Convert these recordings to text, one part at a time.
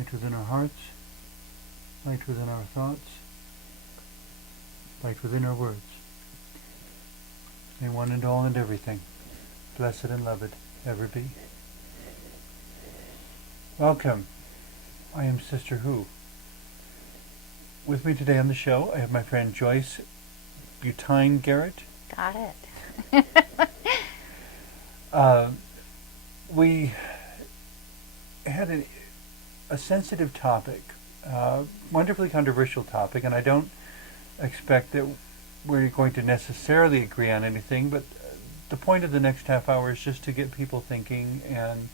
light within our hearts, light within our thoughts, light within our words. May one and all and everything, blessed and loved, ever be. Welcome. I am Sister Who. With me today on the show, I have my friend Joyce Buteyn-Garrett. Got it. We had a sensitive topic, wonderfully controversial topic, and I don't expect that we're going to necessarily agree on anything, but the point of the next half hour is just to get people thinking and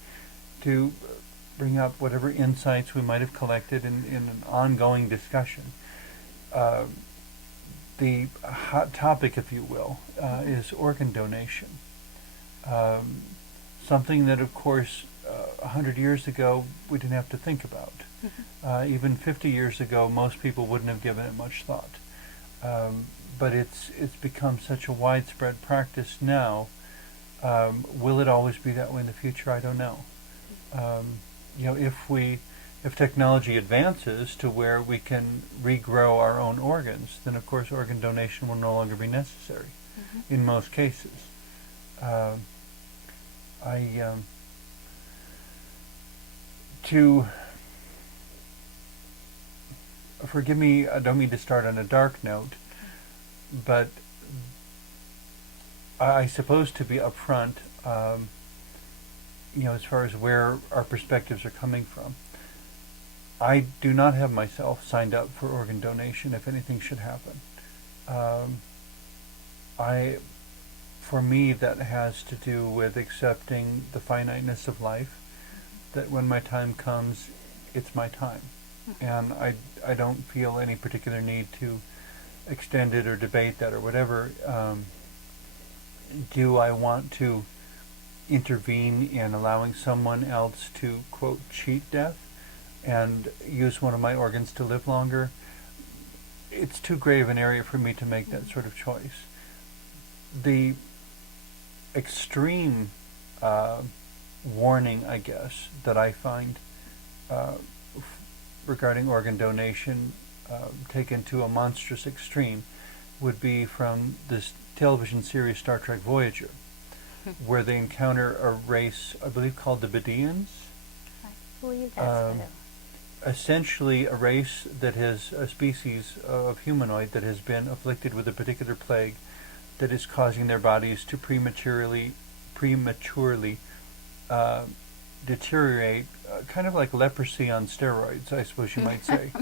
to bring up whatever insights we might have collected in an ongoing discussion. The hot topic, if you will, is organ donation. Something that, of course, 100 years ago we didn't have to think about. Even 50 years ago, most people wouldn't have given it much thought. But it's become such a widespread practice now. Will it always be that way in the future? I don't know. If technology advances to where we can regrow our own organs, then of course organ donation will no longer be necessary in most cases. Forgive me, I don't mean to start on a dark note, but I suppose to be upfront, as far as where our perspectives are coming from, I do not have myself signed up for organ donation if anything should happen. For me, that has to do with accepting the finiteness of life, that when my time comes, it's my time. And I don't feel any particular need to extend it or debate that or whatever. Do I want to intervene in allowing someone else to, quote, cheat death and use one of my organs to live longer? It's too grave an area for me to make that sort of choice. The extreme warning, I guess, that I find regarding organ donation taken to a monstrous extreme would be from this television series Star Trek Voyager, where they encounter a race, I believe, called the Bedeans. I believe that's essentially a race that has a species of humanoid that has been afflicted with a particular plague that is causing their bodies to prematurely deteriorate, kind of like leprosy on steroids, I suppose you might say.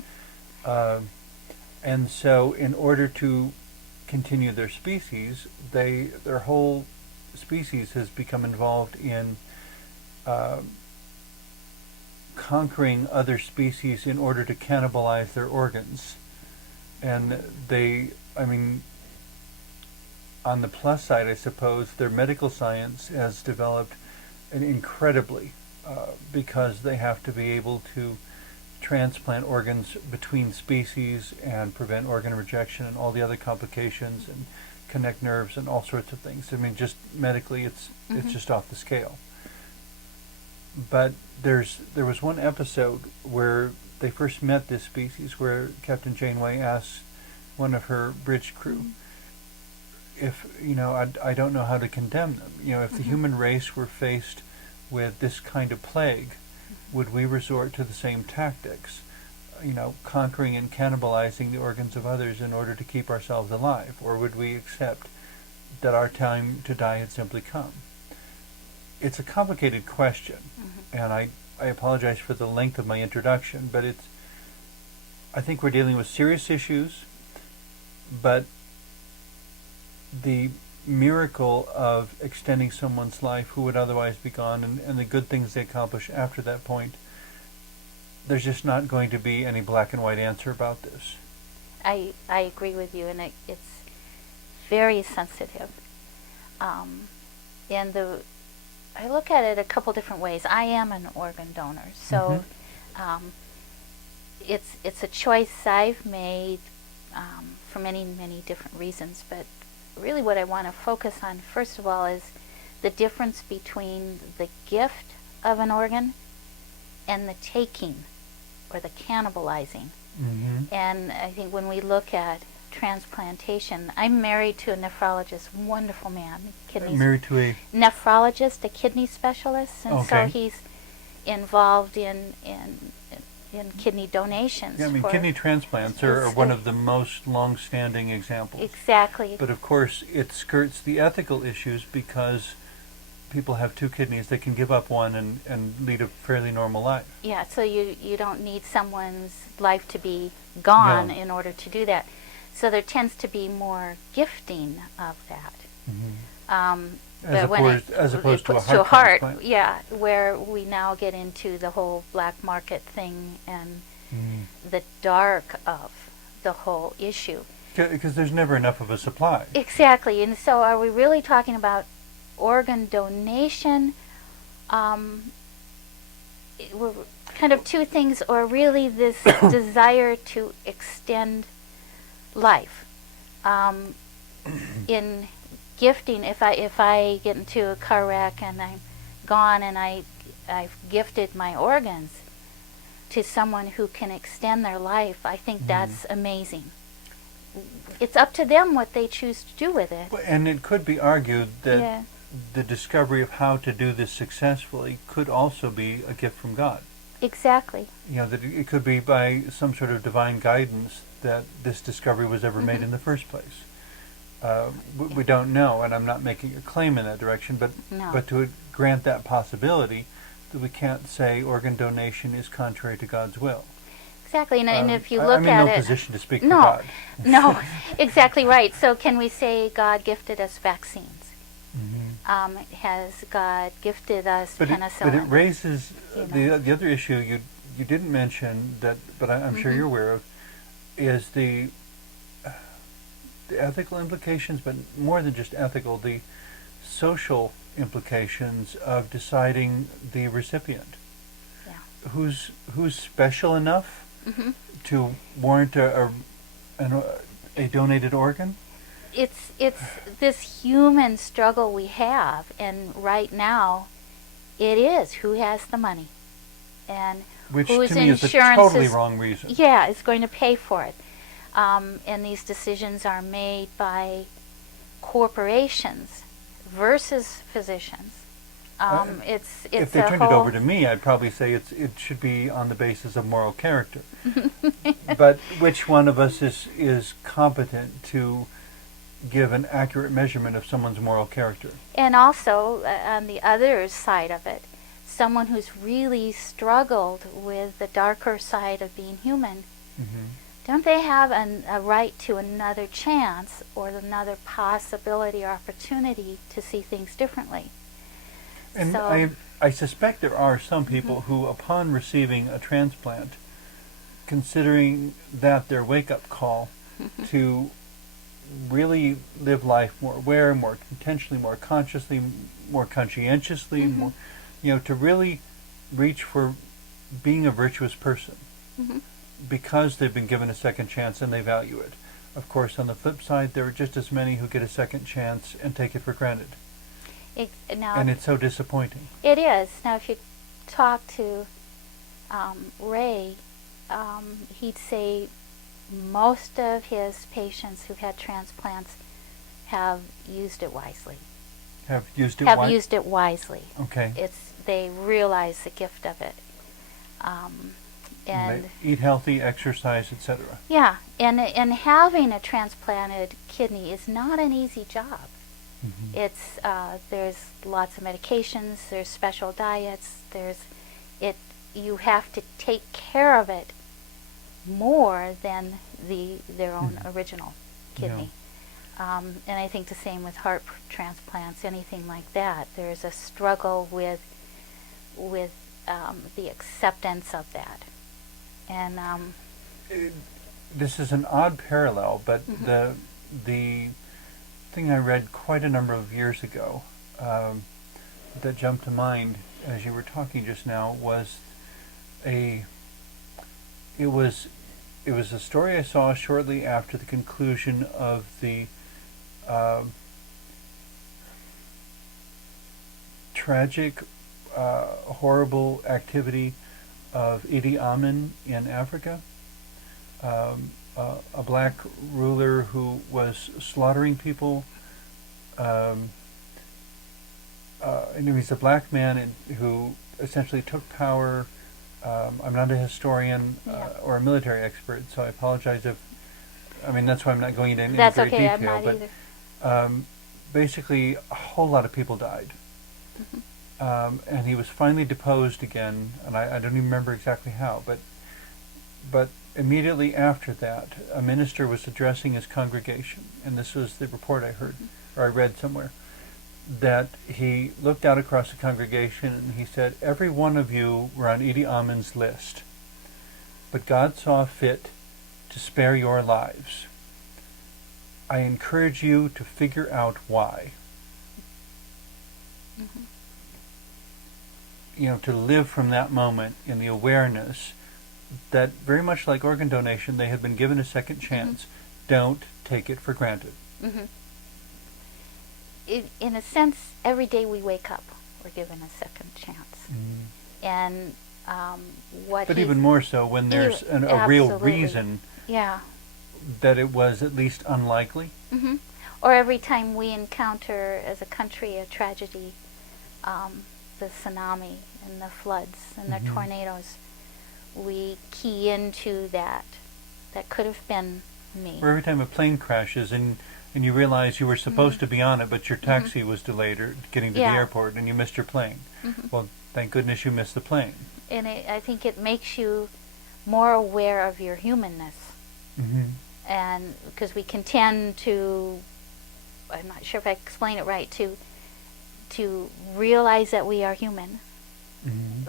And so in order to continue their species, their whole species has become involved in conquering other species in order to cannibalize their organs. And on the plus side, I suppose, their medical science has developed incredibly because they have to be able to transplant organs between species and prevent organ rejection and all the other complications and connect nerves and all sorts of things. I mean, just medically, it's just off the scale. But there was one episode where they first met this species, where Captain Janeway asked one of her bridge crew, if, I don't know how to condemn them. If the human race were faced with this kind of plague, would we resort to the same tactics, conquering and cannibalizing the organs of others in order to keep ourselves alive? Or would we accept that our time to die had simply come? It's a complicated question, and I apologize for the length of my introduction, but I think we're dealing with serious issues, but the miracle of extending someone's life who would otherwise be gone and the good things they accomplish after that point, there's just not going to be any black and white answer about this. I agree with you, and it's very sensitive. And I look at it a couple different ways. I am an organ donor, so it's a choice I've made for many, many different reasons, but really what I want to focus on first of all is the difference between the gift of an organ and the taking or the cannibalizing. Mm-hmm. And I think when we look at transplantation, I'm married to a nephrologist, wonderful man, Married to a nephrologist, a kidney specialist, and so Okay. he's involved in kidney donations. Yeah, I mean, for kidney transplants are it's- one of the most long-standing examples. exactly. But of course, it skirts the ethical issues because people have two kidneys. They can give up one and lead a fairly normal life. Yeah, so you don't need someone's life to be gone No. in order to do that. So there tends to be more gifting of that. Mm-hmm. But when As opposed to a puts heart transplant. yeah, where we now get into the whole black market thing and the dark of the whole issue. Because there's never enough of a supply. Exactly, and so are we really talking about organ donation? We're kind of two things, or really this desire to extend life. In gifting, if I get into a car wreck and I'm gone and I've gifted my organs to someone who can extend their life, I think that's amazing. It's up to them what they choose to do with it. And it could be argued that Yeah. the discovery of how to do this successfully could also be a gift from God. Exactly. You know, that it could be by some sort of divine guidance that this discovery was ever made in the first place. We don't know, and I'm not making a claim in that direction, but No. but to grant that possibility, that we can't say organ donation is contrary to God's will. Exactly, and if you I'm look in at no it, position to speak no, for God. no, exactly right. So can we say God gifted us vaccines? Mm-hmm. Has God gifted us But penicillin? it raises You the other issue you didn't mention that, but I'm sure you're aware of, is the ethical implications, but more than just ethical, the social implications of deciding the recipient. Yeah. Who's special enough to warrant a donated organ? It's this human struggle we have, and right now, it is who has the money, and Which whose to me is a insurance totally is, wrong reason. Yeah, is going to pay for it. And these decisions are made by corporations versus physicians. It's If they a turned whole, it over to me, I'd probably say it should be on the basis of moral character. But which one of us is competent to give an accurate measurement of someone's moral character? And also, on the other side of it, someone who's really struggled with the darker side of being human, don't they have a right to another chance or another possibility or opportunity to see things differently? And So, I suspect there are some people who, upon receiving a transplant, considering that their wake-up call to really live life more aware, more intentionally, more consciously, more conscientiously, more, to really reach for being a virtuous person because they've been given a second chance and they value it. Of course, on the flip side, there are just as many who get a second chance and take it for granted. And it's so disappointing. It is. Now, if you talk to Ray, he'd say most of his patients who've had transplants have used it wisely. Have used it Have used it wisely. Okay. They realize the gift of it. And they eat healthy, exercise, etc. yeah, and having a transplanted kidney is not an easy job. It's there's lots of medications, there's special diets, you have to take care of it more than their own original kidney. And I think the same with heart transplants, anything like that. There's a struggle with the acceptance of that. And this is an odd parallel, but the thing I read quite a number of years ago that jumped to mind as you were talking just now was it was a story I saw shortly after the conclusion of the tragic, horrible activity of Idi Amin in Africa, a black ruler who was slaughtering people. And he was a black man who essentially took power. I'm not a historian or a military expert, so I apologize if. I mean, that's why I'm not going into any That's great okay, detail. I'm not either. Basically, a whole lot of people died. And he was finally deposed again, and I don't even remember exactly how, but immediately after that, a minister was addressing his congregation, and this was the report I heard, or I read somewhere, that he looked out across the congregation and he said, every one of you were on Idi Amin's list, but God saw fit to spare your lives. I encourage you to figure out why. You know, to live from that moment in the awareness that, very much like organ donation, they had been given a second chance. Don't take it for granted. In a sense, every day we wake up, we're given a second chance. And But even more so when there's a real reason that it was at least unlikely. Or every time we encounter, as a country, a tragedy, the tsunami and the floods and the tornadoes, we key into that. That could have been me. Or every time a plane crashes and you realize you were supposed to be on it, but your taxi was delayed or getting to the airport and you missed your plane. Well, thank goodness you missed the plane. And I think it makes you more aware of your humanness. And because we can tend to, I'm not sure if I explain it right, to realize that we are human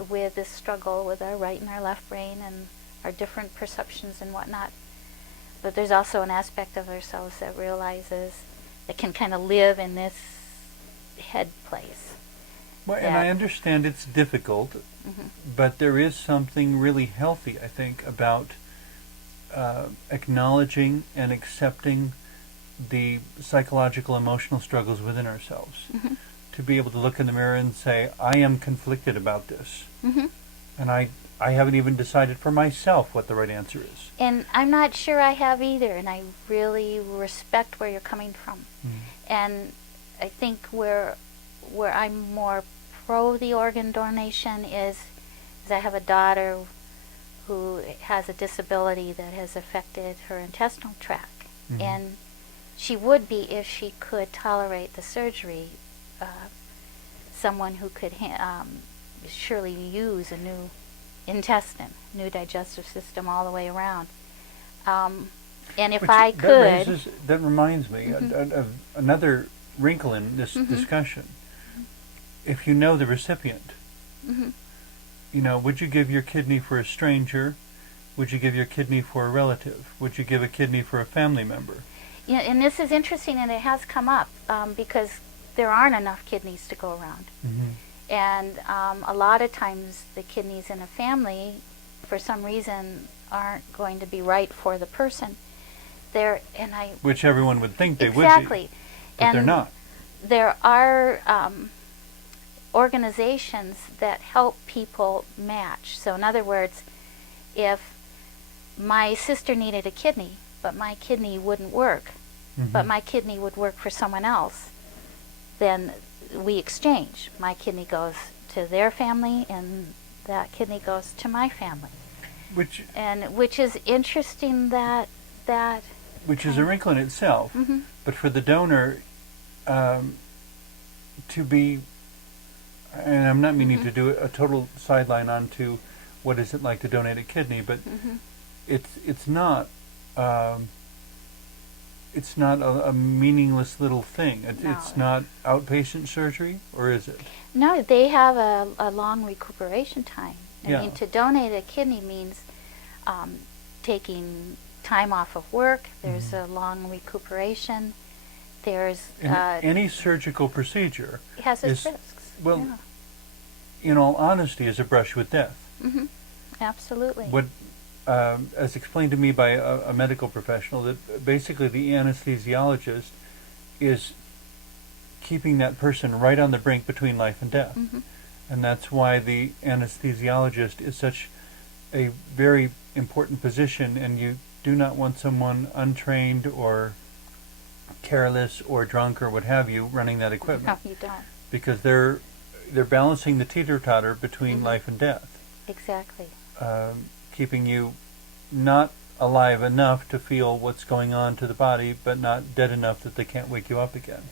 with this struggle with our right and our left brain and our different perceptions and whatnot. But there's also an aspect of ourselves that realizes, that can kind of live in this head place. Well, and I understand it's difficult, but there is something really healthy, I think, about acknowledging and accepting the psychological, emotional struggles within ourselves. To be able to look in the mirror and say, I am conflicted about this. And I haven't even decided for myself what the right answer is. And I'm not sure I have either, and I really respect where you're coming from. And I think where I'm more pro the organ donation is I have a daughter who has a disability that has affected her intestinal tract. And she would be, if she could tolerate the surgery, someone who could surely use a new intestine, new digestive system all the way around. And if I could... That reminds me of another wrinkle in this discussion. If you know the recipient, you know, would you give your kidney for a stranger? Would you give your kidney for a relative? Would you give a kidney for a family member? Yeah, and this is interesting, and it has come up because there aren't enough kidneys to go around. And a lot of times the kidneys in a family, for some reason, aren't going to be right for the person. Which everyone would think they would be. Exactly. But they're not. There are organizations that help people match. So in other words, if my sister needed a kidney, but my kidney wouldn't work, but my kidney would work for someone else, then we exchange. My kidney goes to their family, and that kidney goes to my family. Which is interesting which is a wrinkle in itself. But for the donor to be, and I'm not meaning to do a total sideline onto what is it like to donate a kidney, but it's not a meaningless little thing. It's not outpatient surgery, or is it? No, they have a long recuperation time. I mean, to donate a kidney means taking time off of work. There's a long recuperation. There's any surgical procedure has its risks. Well, in all honesty, is a brush with death. Absolutely. What, as explained to me by a medical professional, that basically the anesthesiologist is keeping that person right on the brink between life and death. And that's why the anesthesiologist is such a very important position, and you do not want someone untrained or careless or drunk or what have you running that equipment. No, you don't. Because they're balancing the teeter-totter between life and death. Exactly. Keeping you not alive enough to feel what's going on to the body, but not dead enough that they can't wake you up again.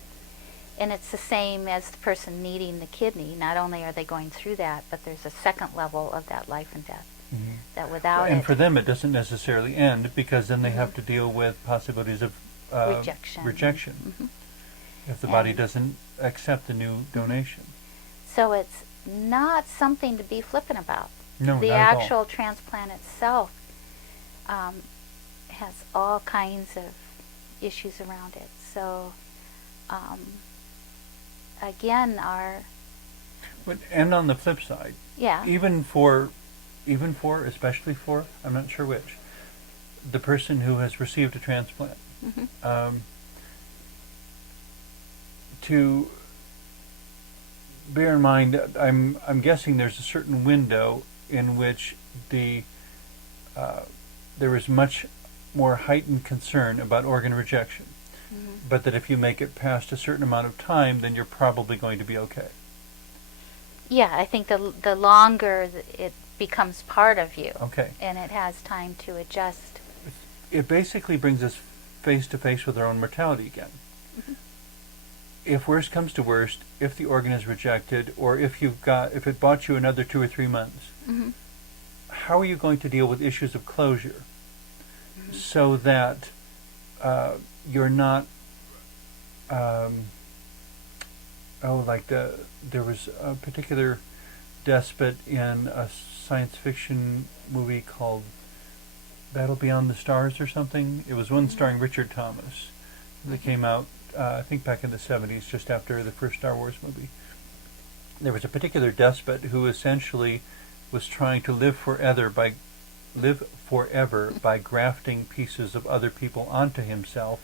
And it's the same as the person needing the kidney. Not only are they going through that, but there's a second level of that life and death. That without And it, for them, it doesn't necessarily end, because then they have to deal with possibilities of rejection if the body doesn't accept the new donation. So it's not something to be flippant about. No, the not at all. actual transplant itself has all kinds of issues around it. So again, And on the flip side, yeah, especially for, I'm not sure which, the person who has received a transplant, to bear in mind, I'm guessing there's a certain window in which there is much more heightened concern about organ rejection, but that if you make it past a certain amount of time, then you're probably going to be okay. yeah. I think the longer it becomes part of you, Okay. and it has time to adjust. It basically brings us face to face with our own mortality again. If worst comes to worst, if the organ is rejected, or if it bought you another 2 or 3 months, how are you going to deal with issues of closure so that you're not there was a particular despot in a science fiction movie called Battle Beyond the Stars or something. It was one starring Richard Thomas that came out I think back in the 70s, just after the first Star Wars movie. There was a particular despot who essentially was trying to live forever by grafting pieces of other people onto himself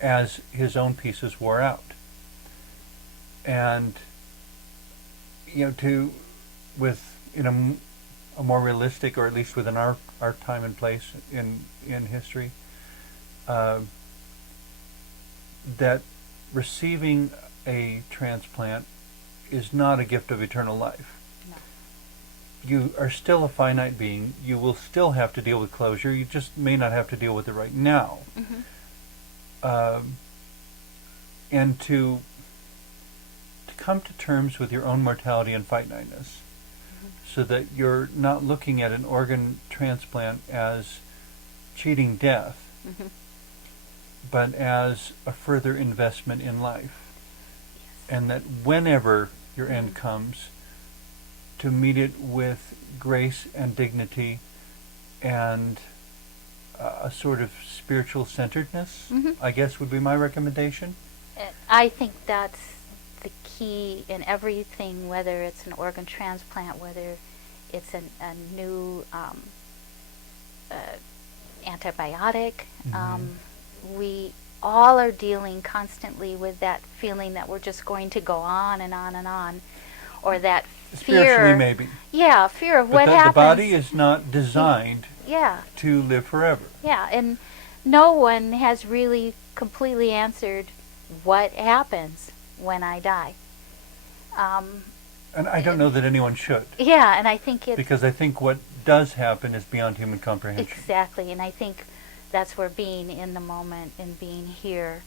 as his own pieces wore out. And a more realistic, or at least within our time and place in history, that receiving a transplant is not a gift of eternal life. No. You are still a finite being. You will still have to deal with closure. You just may not have to deal with it right now. And to come to terms with your own mortality and finiteness, so that you're not looking at an organ transplant as cheating death, but as a further investment in life. And that whenever your end comes, to meet it with grace and dignity and a sort of spiritual centeredness, I guess would be my recommendation. I think that's the key in everything, whether it's an organ transplant, whether it's a new antibiotic. We all are dealing constantly with that feeling that we're just going to go on and on and on, or that fear. Spiritually, maybe. Yeah, fear of what But happens. the body is not designed to live forever. Yeah, and no one has really completely answered what happens when I die. And I don't know that anyone should. Yeah, and I think it's... Because I think what does happen is beyond human comprehension. Exactly, and I think that's where being in the moment and being here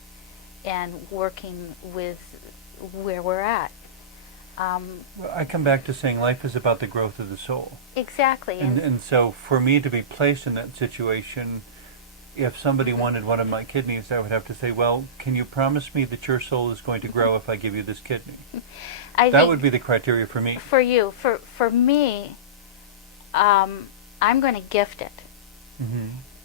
and working with where we're at. I come back to saying life is about the growth of the soul. Exactly. And so for me to be placed in that situation, if somebody wanted one of my kidneys, I would have to say, well, can you promise me that your soul is going to grow if I give you this kidney? That would be the criteria for me. For you. For me, I'm going to gift it.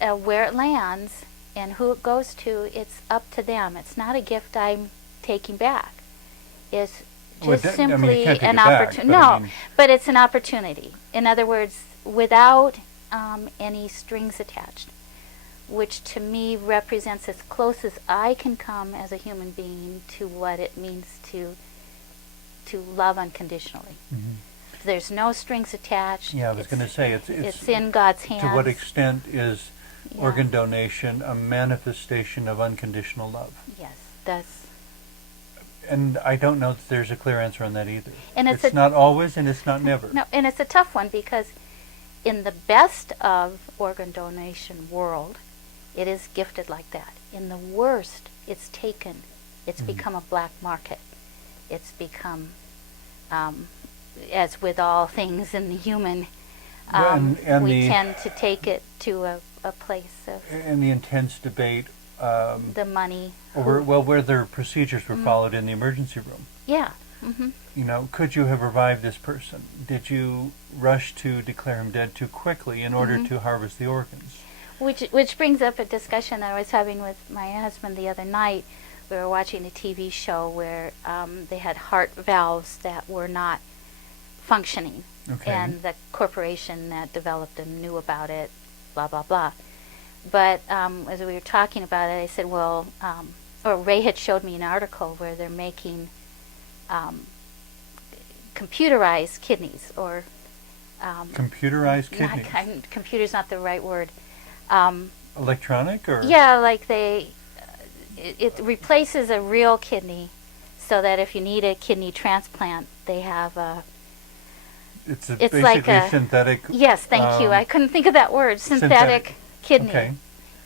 Where it lands and who it goes to, it's up to them. It's not a gift I'm taking back. It's just simply an opportunity. But it's an opportunity. In other words, without any strings attached, which to me represents as close as I can come as a human being to what it means to love unconditionally. there's no strings attached. Yeah, I was going to say it's in God's hands. To what extent is Yeah. organ donation a manifestation of unconditional love? Yes, that's. And I don't know that there's a clear answer on that either. And it's not always, and it's not never. No, and it's a tough one, because in the best of organ donation world, it is gifted like that. In the worst, it's taken. It's become a black market. It's become, as with all things in the human, and we tend to take it to a place of. And the intense debate. The money. Where their procedures were followed in the emergency room. Yeah. Mm-hmm. You know, could you have revived this person? Did you rush to declare him dead too quickly in order to harvest the organs? Which brings up a discussion I was having with my husband the other night. We were watching a TV show where they had heart valves that were not functioning. Okay. And the corporation that developed them knew about it, blah, blah, blah. But as we were talking about it, I said, well, or Ray had showed me an article where they're making computerized kidneys, or computerized kidneys? Computer's not the right word. Electronic, or? Yeah, like it replaces a real kidney, so that if you need a kidney transplant, they have a. It's basically like a synthetic. Yes, thank you. I couldn't think of that word. Synthetic kidney. Okay.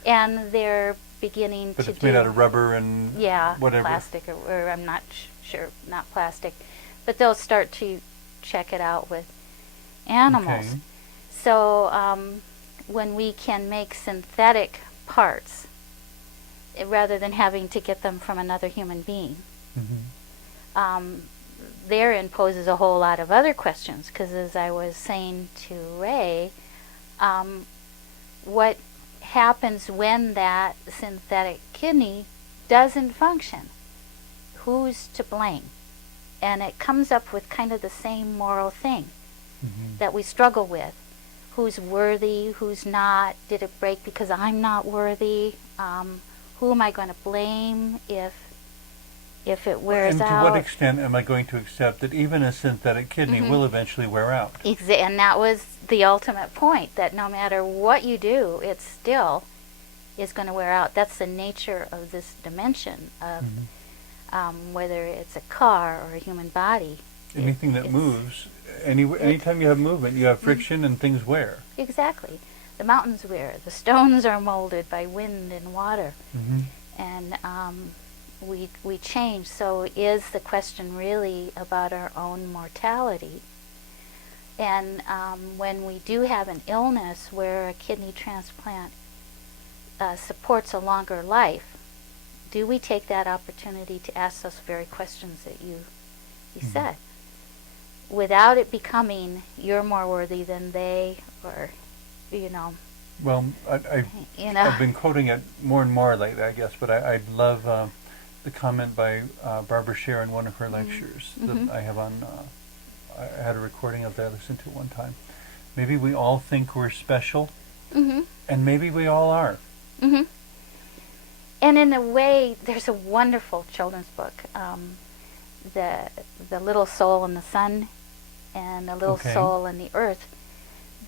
And they're beginning to do. But it's made out of rubber and whatever. Plastic, or I'm not sure, not plastic. But they'll start to check it out with animals. Okay. So when we can make synthetic parts, rather than having to get them from another human being, therein poses a whole lot of other questions. Because as I was saying to Ray, what happens when that synthetic kidney doesn't function? Who's to blame? And it comes up with kind of the same moral thing that we struggle with. Who's worthy, who's not? Did it break because I'm not worthy? Who am I going to blame if it wears out? And to what extent am I going to accept that even a synthetic kidney will eventually wear out? And that was the ultimate point, that no matter what you do, it still is going to wear out. That's the nature of this dimension of whether it's a car or a human body. Anything that moves, anytime you have movement, you have friction and things wear. Exactly. The mountains wear. The stones are molded by wind and water. And we change. So is the question really about our own mortality? And when we do have an illness where a kidney transplant supports a longer life, do we take that opportunity to ask those very questions that you said, without it becoming you're more worthy than they, or Well, I've been quoting it more and more lately, I guess, but I love the comment by Barbara Scher in one of her lectures that I have on. I had a recording of that I listened to one time. Maybe we all think we're special, and maybe we all are. And in a way, there's a wonderful children's book, the little soul in the sun and the little soul in the earth.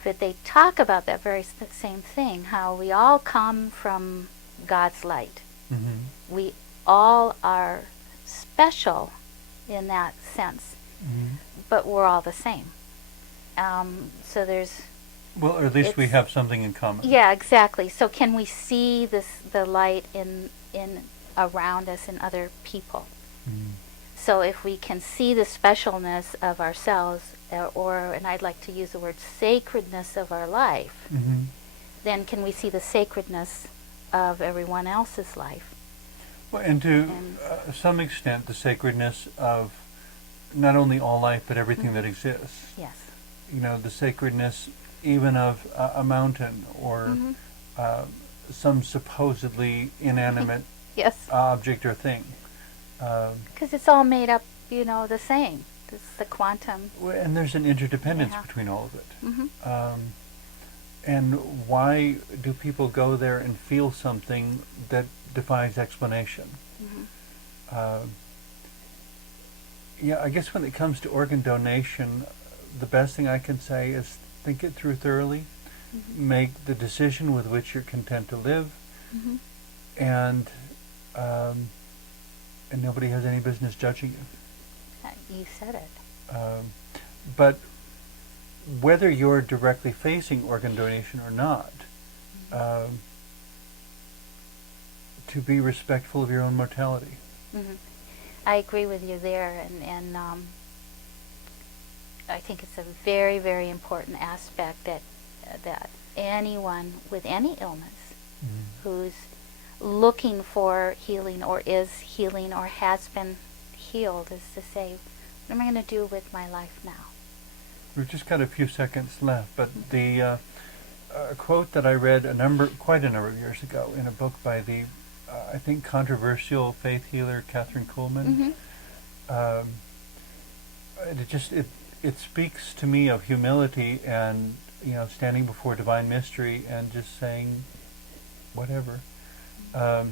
But they talk about that very same thing, how we all come from God's light. We all are special in that sense, but we're all the same. So there's... Well, or at least we have something in common. Yeah, exactly. So can we see the light in around us in other people? So if we can see the specialness of ourselves, and I'd like to use the word sacredness of our life, then can we see the sacredness of everyone else's life? Well, and to some extent, the sacredness of not only all life, but everything that exists. Yes. You know, the sacredness even of a mountain or some supposedly inanimate object or thing. Because it's all made up, the same. It's the quantum. And there's an interdependence between all of it. And why do people go there and feel something that defies explanation? Yeah, I guess when it comes to organ donation, the best thing I can say is think it through thoroughly, make the decision with which you're content to live, and nobody has any business judging you. You said it. But whether you're directly facing organ donation or not, to be respectful of your own mortality. I agree with you there, and I think it's a very, very important aspect that anyone with any illness who's looking for healing or is healing or has been healed is to say, what am I going to do with my life now? We've just got a few seconds left, but the quote that I read quite a number of years ago in a book by the I think controversial faith healer Catherine Kuhlman. It speaks to me of humility and standing before divine mystery and just saying whatever. Not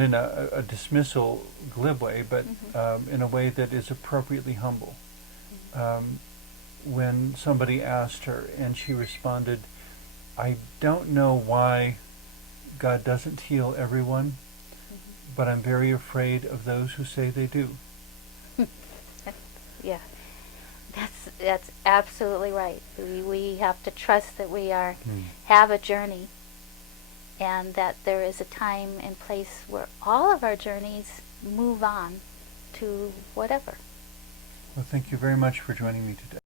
in a dismissal glib way, but in a way that is appropriately humble. When somebody asked her and she responded, I don't know why God doesn't heal everyone, but I'm very afraid of those who say they do. Yeah, that's absolutely right. We have to trust that we have a journey, and that there is a time and place where all of our journeys move on to whatever. Well, thank you very much for joining me today.